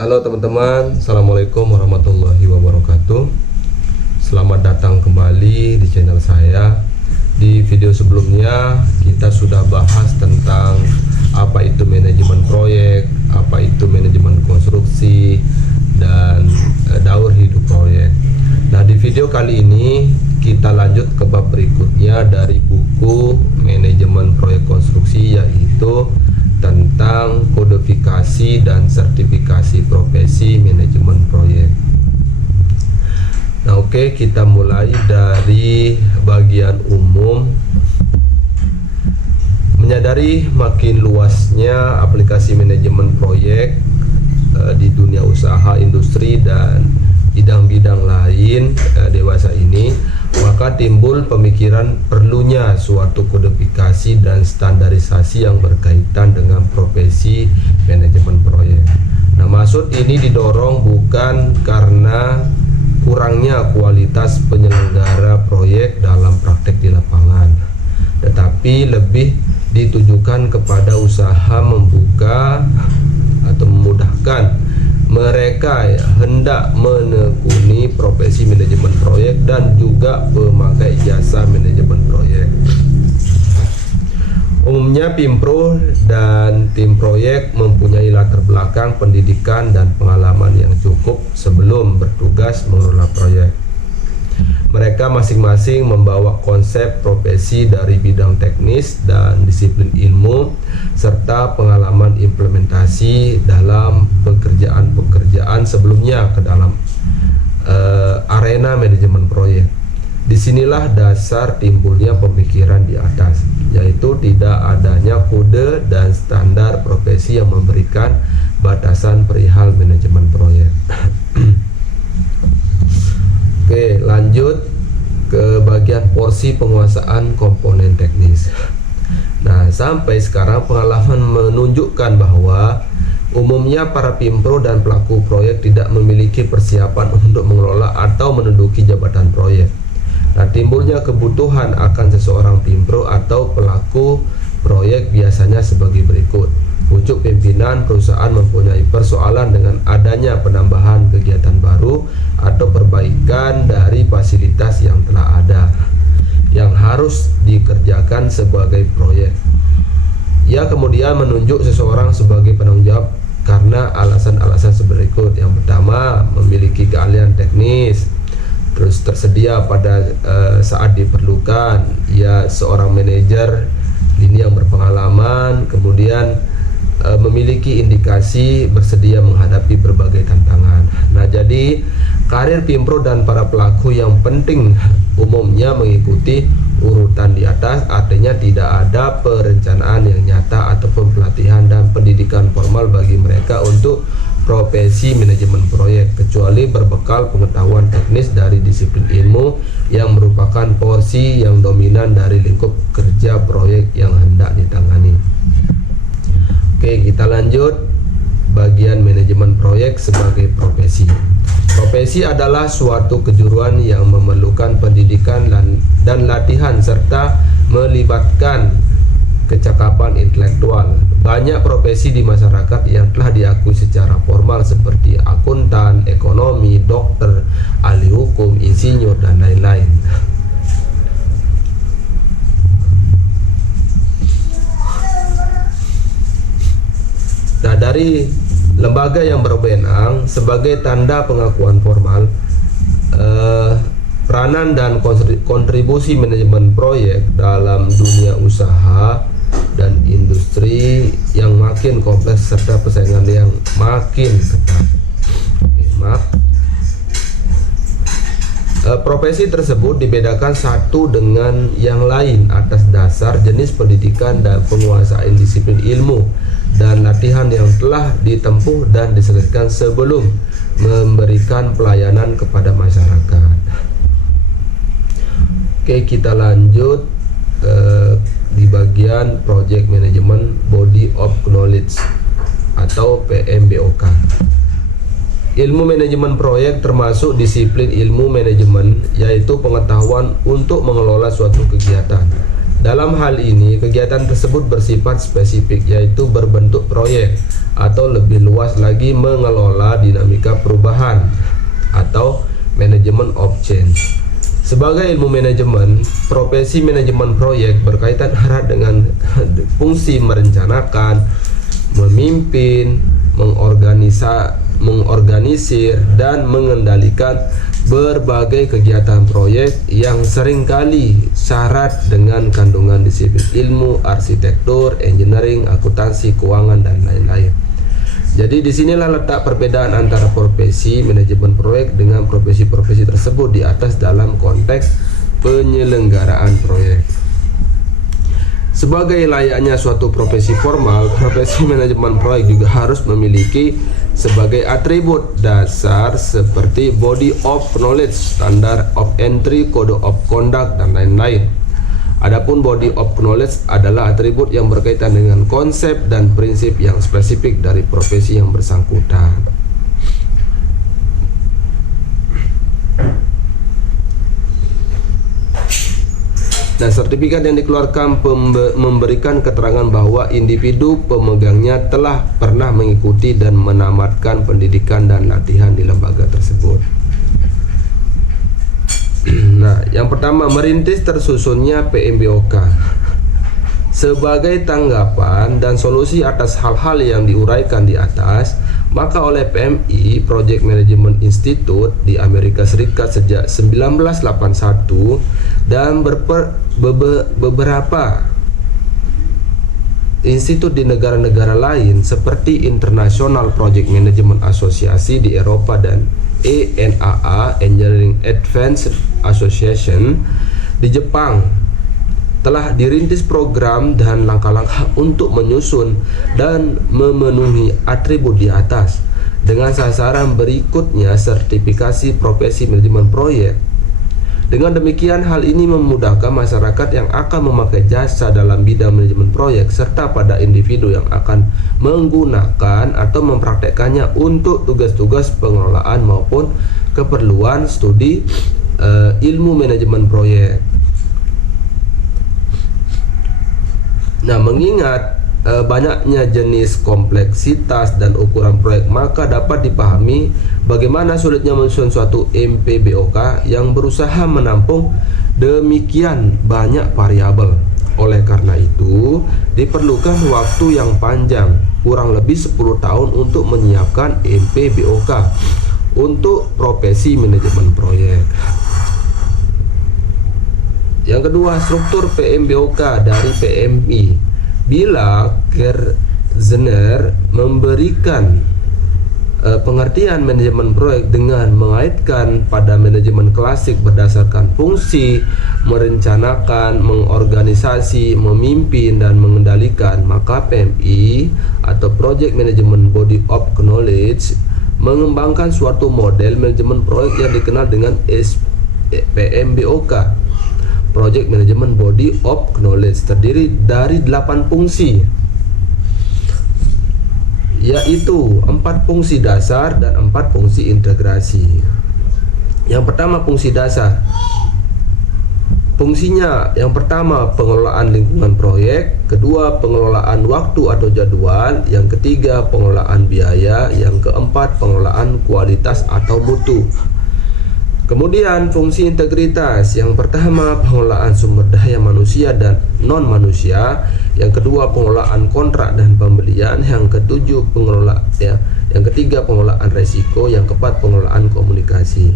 Halo teman-teman, Assalamualaikum warahmatullahi wabarakatuh. Selamat datang kembali di channel saya. Di video sebelumnya kita sudah bahas tentang apa itu manajemen proyek, apa itu manajemen konstruksi, dan daur hidup proyek. Nah, di video kali ini kita lanjut ke bab berikutnya dari buku manajemen proyek konstruksi, yaitu tentang kodifikasi dan sertifikasi profesi manajemen proyek. Nah, oke, kita mulai dari bagian umum. Menyadari makin luasnya aplikasi manajemen proyek di dunia usaha, industri, dan bidang-bidang lain dewasa ini, maka timbul pemikiran perlunya suatu kodifikasi dan standarisasi yang berkaitan dengan profesi manajemen proyek. Nah, maksud ini didorong bukan karena kurangnya kualitas penyelenggara proyek dalam praktek di lapangan, tetapi lebih ditujukan kepada usaha membuka atau memudahkan mereka hendak menekuni profesi manajemen proyek dan juga pemakai jasa manajemen proyek. Umumnya Pimpro dan tim proyek mempunyai latar belakang pendidikan dan pengalaman yang cukup sebelum bertugas mengelola proyek. Mereka masing-masing membawa konsep profesi dari bidang teknis dan disiplin ilmu serta pengalaman implementasi dalam pekerjaan-pekerjaan sebelumnya ke dalam arena manajemen proyek. Disinilah dasar timbulnya pemikiran di atas, yaitu tidak adanya kode dan standar profesi yang memberikan batasan perihal manajemen proyek. Oke, lanjut ke bagian porsi penguasaan komponen teknis. Nah, sampai sekarang pengalaman menunjukkan bahwa umumnya para Pimpro dan pelaku proyek tidak memiliki persiapan untuk mengelola atau menduduki jabatan proyek. Nah, timbulnya kebutuhan akan seseorang Pimpro atau pelaku proyek biasanya sebagai berikut. Pucuk pimpinan perusahaan mempunyai persoalan dengan adanya penambahan kegiatan baru atau perbaikan dari fasilitas yang telah ada yang harus dikerjakan sebagai proyek. Ia kemudian menunjuk seseorang sebagai penanggung jawab karena alasan-alasan berikut. Yang pertama, memiliki keahlian teknis, terus tersedia pada saat diperlukan. Ia seorang manajer ini yang berpengalaman, kemudian memiliki indikasi bersedia menghadapi berbagai tantangan. Nah, jadi karir Pimpro dan para pelaku yang penting umumnya mengikuti urutan di atas, artinya tidak ada perencanaan yang nyata ataupun pelatihan dan pendidikan formal bagi mereka untuk profesi manajemen proyek, kecuali berbekal pengetahuan teknis dari disiplin ilmu yang merupakan porsi yang dominan dari lingkup kerja proyek yang hendak ditangani. Oke, kita lanjut bagian manajemen proyek sebagai profesi. Profesi adalah suatu kejuruan yang memerlukan pendidikan dan latihan serta melibatkan kecakapan intelektual. Banyak profesi di masyarakat yang telah diakui secara formal seperti akuntan, ekonomi, dokter, ahli hukum, insinyur, dan lain-lain. Nah, dari lembaga yang berwenang sebagai tanda pengakuan formal, peranan dan kontribusi manajemen proyek dalam dunia usaha dan industri yang makin kompleks serta persaingan yang makin ketat. Profesi tersebut dibedakan satu dengan yang lain atas dasar jenis pendidikan dan penguasaan disiplin ilmu dan latihan yang telah ditempuh dan diselesaikan sebelum memberikan pelayanan kepada masyarakat. Oke, kita lanjut di bagian Project Management Body of Knowledge atau PMBOK. Ilmu manajemen proyek termasuk disiplin ilmu manajemen, yaitu pengetahuan untuk mengelola suatu kegiatan. Dalam hal ini, kegiatan tersebut bersifat spesifik, yaitu berbentuk proyek, atau lebih luas lagi mengelola dinamika perubahan atau manajemen of change. Sebagai ilmu manajemen, profesi manajemen proyek berkaitan erat dengan fungsi merencanakan, memimpin, mengorganisir, dan mengendalikan berbagai kegiatan proyek yang seringkali syarat dengan kandungan disiplin ilmu, arsitektur, engineering, akuntansi, keuangan, dan lain-lain. Jadi disinilah letak perbedaan antara profesi manajemen proyek dengan profesi-profesi tersebut di atas dalam konteks penyelenggaraan proyek. Sebagai layaknya suatu profesi formal, profesi manajemen proyek juga harus memiliki sebagai atribut dasar seperti body of knowledge, standard of entry, code of conduct, dan lain-lain. Adapun body of knowledge adalah atribut yang berkaitan dengan konsep dan prinsip yang spesifik dari profesi yang bersangkutan. Nah, sertifikat yang dikeluarkan memberikan keterangan bahwa individu pemegangnya telah pernah mengikuti dan menamatkan pendidikan dan latihan di lembaga tersebut. Nah, yang pertama, merintis tersusunnya PMBOK. Sebagai tanggapan dan solusi atas hal-hal yang diuraikan di atas, maka oleh PMI, Project Management Institute di Amerika Serikat sejak 1981 dan beberapa institut di negara-negara lain seperti International Project Management Association di Eropa dan ENAA, Engineering Advanced Association di Jepang, telah dirintis program dan langkah-langkah untuk menyusun dan memenuhi atribut di atas dengan sasaran berikutnya sertifikasi profesi manajemen proyek. Dengan demikian, hal ini memudahkan masyarakat yang akan memakai jasa dalam bidang manajemen proyek serta pada individu yang akan menggunakan atau mempraktekkannya untuk tugas-tugas pengelolaan maupun keperluan studi ilmu manajemen proyek. Nah, mengingat banyaknya jenis, kompleksitas, dan ukuran proyek, maka dapat dipahami bagaimana sulitnya menyusun suatu MPBOK yang berusaha menampung demikian banyak variabel. Oleh karena itu, diperlukan waktu yang panjang, kurang lebih 10 tahun untuk menyiapkan MPBOK untuk profesi manajemen proyek. Yang kedua, struktur PMBOK dari PMI. Bila Kerzner memberikan pengertian manajemen proyek dengan mengaitkan pada manajemen klasik berdasarkan fungsi merencanakan, mengorganisasi, memimpin, dan mengendalikan, maka PMI atau Project Management Body of Knowledge mengembangkan suatu model manajemen proyek yang dikenal dengan PMBOK, Project Management Body of Knowledge, terdiri dari 8 fungsi, yaitu 4 fungsi dasar dan 4 fungsi integrasi. Yang pertama, fungsi dasar. Fungsinya yang pertama pengelolaan lingkungan proyek, kedua pengelolaan waktu atau jadwal, yang ketiga pengelolaan biaya, yang keempat pengelolaan kualitas atau mutu. Kemudian fungsi integritas, yang pertama pengelolaan sumber daya manusia dan non manusia, yang kedua pengelolaan kontrak dan pembelian, yang ketiga pengelolaan resiko, yang keempat pengelolaan komunikasi.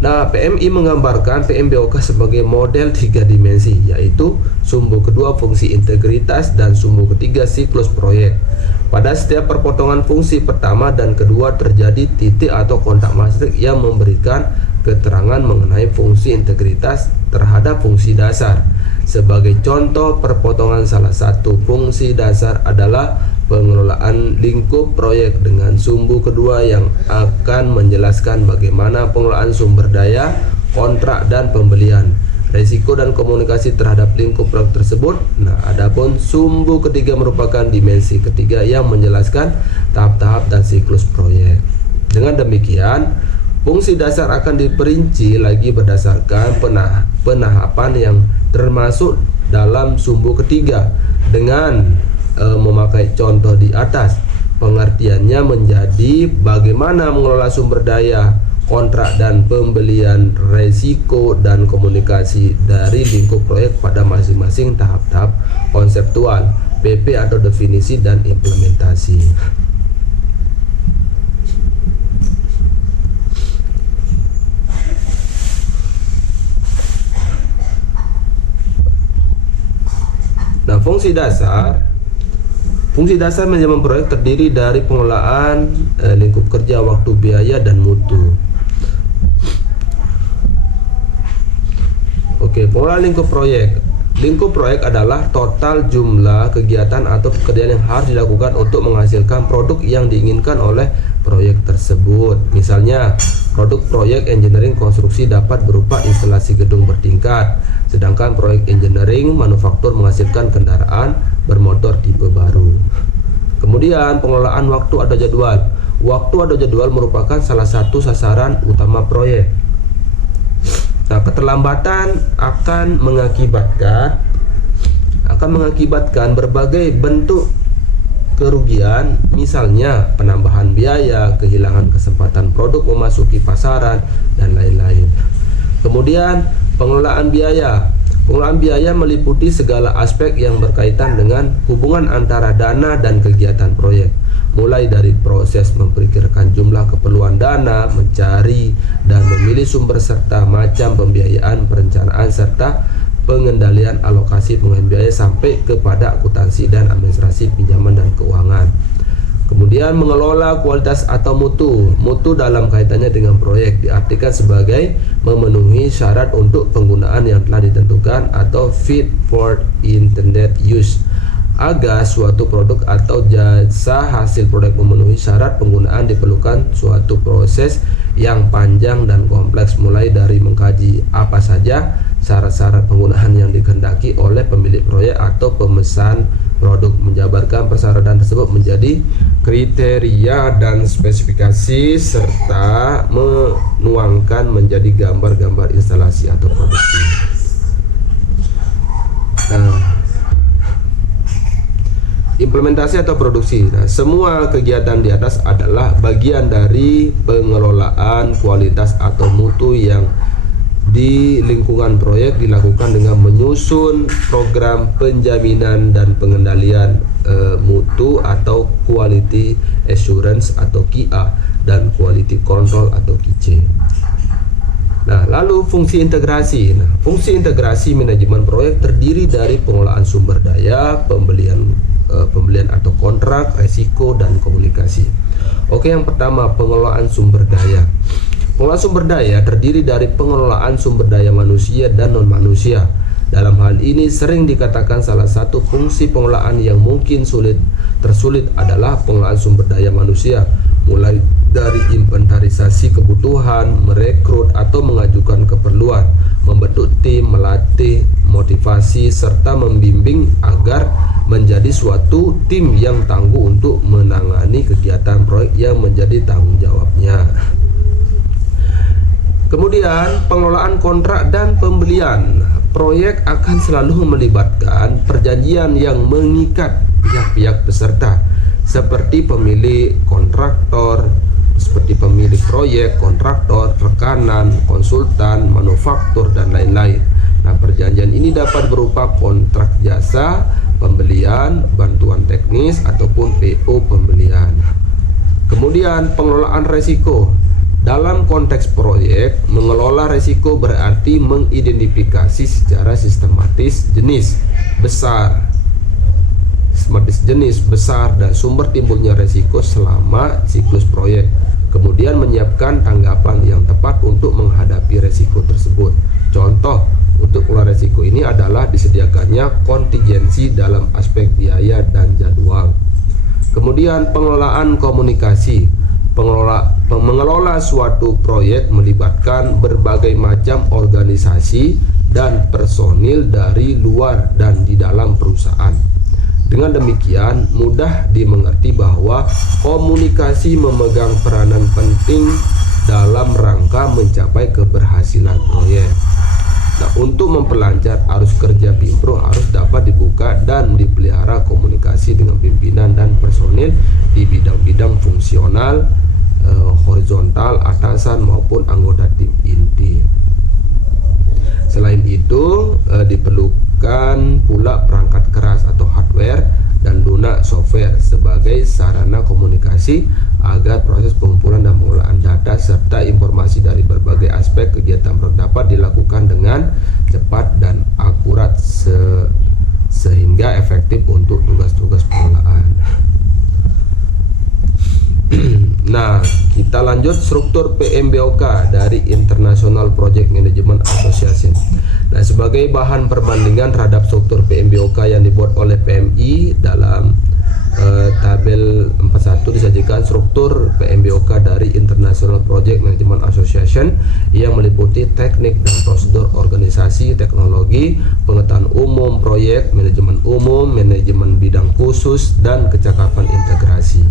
Nah, PMI menggambarkan PMBOK sebagai model 3 dimensi, yaitu sumbu kedua fungsi integritas dan sumbu ketiga siklus proyek. Pada setiap perpotongan fungsi pertama dan kedua terjadi titik atau kontak matriks yang memberikan keterangan mengenai fungsi integritas terhadap fungsi dasar. Sebagai contoh perpotongan salah satu fungsi dasar adalah pengelolaan lingkup proyek dengan sumbu kedua yang akan menjelaskan bagaimana pengelolaan sumber daya, kontrak, dan pembelian, resiko dan komunikasi terhadap lingkup proyek tersebut. Nah, adapun sumbu ketiga merupakan dimensi ketiga yang menjelaskan tahap-tahap dan siklus proyek. Dengan demikian, fungsi dasar akan diperinci lagi berdasarkan penahapan yang termasuk dalam sumbu ketiga dengan memakai contoh di atas. Pengertiannya menjadi bagaimana mengelola sumber daya, kontrak dan pembelian, resiko dan komunikasi dari lingkup proyek pada masing-masing tahap-tahap konseptual, PP atau definisi dan implementasi. Nah, fungsi dasar manajemen proyek terdiri dari pengelolaan lingkup kerja, waktu, biaya, dan mutu. Oke, pengelolaan lingkup proyek. Lingkup proyek adalah total jumlah kegiatan atau pekerjaan yang harus dilakukan untuk menghasilkan produk yang diinginkan oleh proyek tersebut. Misalnya, produk proyek engineering konstruksi dapat berupa instalasi gedung bertingkat, sedangkan proyek engineering manufaktur menghasilkan kendaraan bermotor tipe baru. Kemudian, pengelolaan waktu atau jadwal. Waktu atau jadwal merupakan salah satu sasaran utama proyek. Nah, keterlambatan akan mengakibatkan berbagai bentuk kerugian, misalnya penambahan biaya, kehilangan kesempatan produk memasuki pasaran, dan lain-lain. Kemudian, pengelolaan biaya. Pengelolaan biaya meliputi segala aspek yang berkaitan dengan hubungan antara dana dan kegiatan proyek, mulai dari proses memperkirakan jumlah keperluan dana, mencari dan memilih sumber serta macam pembiayaan, perencanaan serta pengendalian alokasi penggunaan biaya sampai kepada akuntansi dan administrasi pinjaman dan keuangan. Kemudian mengelola kualitas atau mutu. Mutu dalam kaitannya dengan proyek diartikan sebagai memenuhi syarat untuk penggunaan yang telah ditentukan atau fit for intended use. Agar suatu produk atau jasa hasil proyek memenuhi syarat penggunaan diperlukan suatu proses yang panjang dan kompleks, mulai dari mengkaji apa saja syarat-syarat penggunaan yang dikehendaki oleh pemilik proyek atau pemesan produk, menjabarkan persyaratan tersebut menjadi kriteria dan spesifikasi serta menuangkan menjadi gambar-gambar instalasi atau produksi. Nah, implementasi atau produksi. Nah, semua kegiatan di atas adalah bagian dari pengelolaan kualitas atau mutu yang di lingkungan proyek dilakukan dengan menyusun program penjaminan dan pengendalian mutu atau quality assurance atau QA dan quality control atau QC. Nah, lalu fungsi integrasi. Nah, fungsi integrasi manajemen proyek terdiri dari pengelolaan sumber daya, pembelian atau kontrak, resiko, dan komunikasi. Oke, yang pertama, pengelolaan sumber daya. Pengelolaan sumber daya terdiri dari pengelolaan sumber daya manusia dan non-manusia. Dalam hal ini sering dikatakan salah satu fungsi pengelolaan yang mungkin tersulit adalah pengelolaan sumber daya manusia, mulai dari inventarisasi kebutuhan, merekrut atau mengajukan keperluan, membentuk tim, melatih, motivasi, serta membimbing agar menjadi suatu tim yang tangguh untuk menangani kegiatan proyek yang menjadi tanggung jawabnya. Kemudian pengelolaan kontrak dan pembelian. Proyek akan selalu melibatkan perjanjian yang mengikat pihak-pihak peserta seperti pemilik kontraktor, seperti pemilik proyek, kontraktor, rekanan, konsultan, manufaktur, dan lain-lain. Nah, perjanjian ini dapat berupa kontrak jasa, pembelian, bantuan teknis, ataupun PO pembelian. Kemudian pengelolaan resiko. Dalam konteks proyek, mengelola resiko berarti mengidentifikasi secara sistematis jenis, besar, dan sumber timbulnya resiko selama siklus proyek. Kemudian menyiapkan tanggapan yang tepat untuk menghadapi resiko tersebut. Contoh untuk mengelola resiko ini adalah disediakannya kontingensi dalam aspek biaya dan jadwal. Kemudian pengelolaan komunikasi. Mengelola suatu proyek melibatkan berbagai macam organisasi dan personil dari luar dan di dalam perusahaan. Dengan demikian, mudah dimengerti bahwa komunikasi memegang peranan penting dalam rangka mencapai keberhasilan proyek. Nah, untuk memperlancar arus kerja Pimpro harus dapat dibuka dan dipelihara komunikasi dengan pimpinan dan personil di bidang-bidang fungsional, horizontal, atasan maupun anggota tim inti. Selain itu, diperlukan pula perangkat keras atau hardware dan lunak software sebagai sarana komunikasi agar proses pengumpulan dan pengolahan data serta informasi dari berbagai aspek kegiatan dapat dilakukan dengan cepat dan akurat sehingga efektif untuk tugas-tugas pengolahan. Nah, kita lanjut struktur PMBOK dari International Project Management Association. Nah, sebagai bahan perbandingan terhadap struktur PMBOK yang dibuat oleh PMI dalam tabel 41 disajikan struktur PMBOK dari International Project Management Association yang meliputi teknik dan prosedur organisasi, teknologi, pengetahuan umum proyek, manajemen umum, manajemen bidang khusus, dan kecakapan integrasi.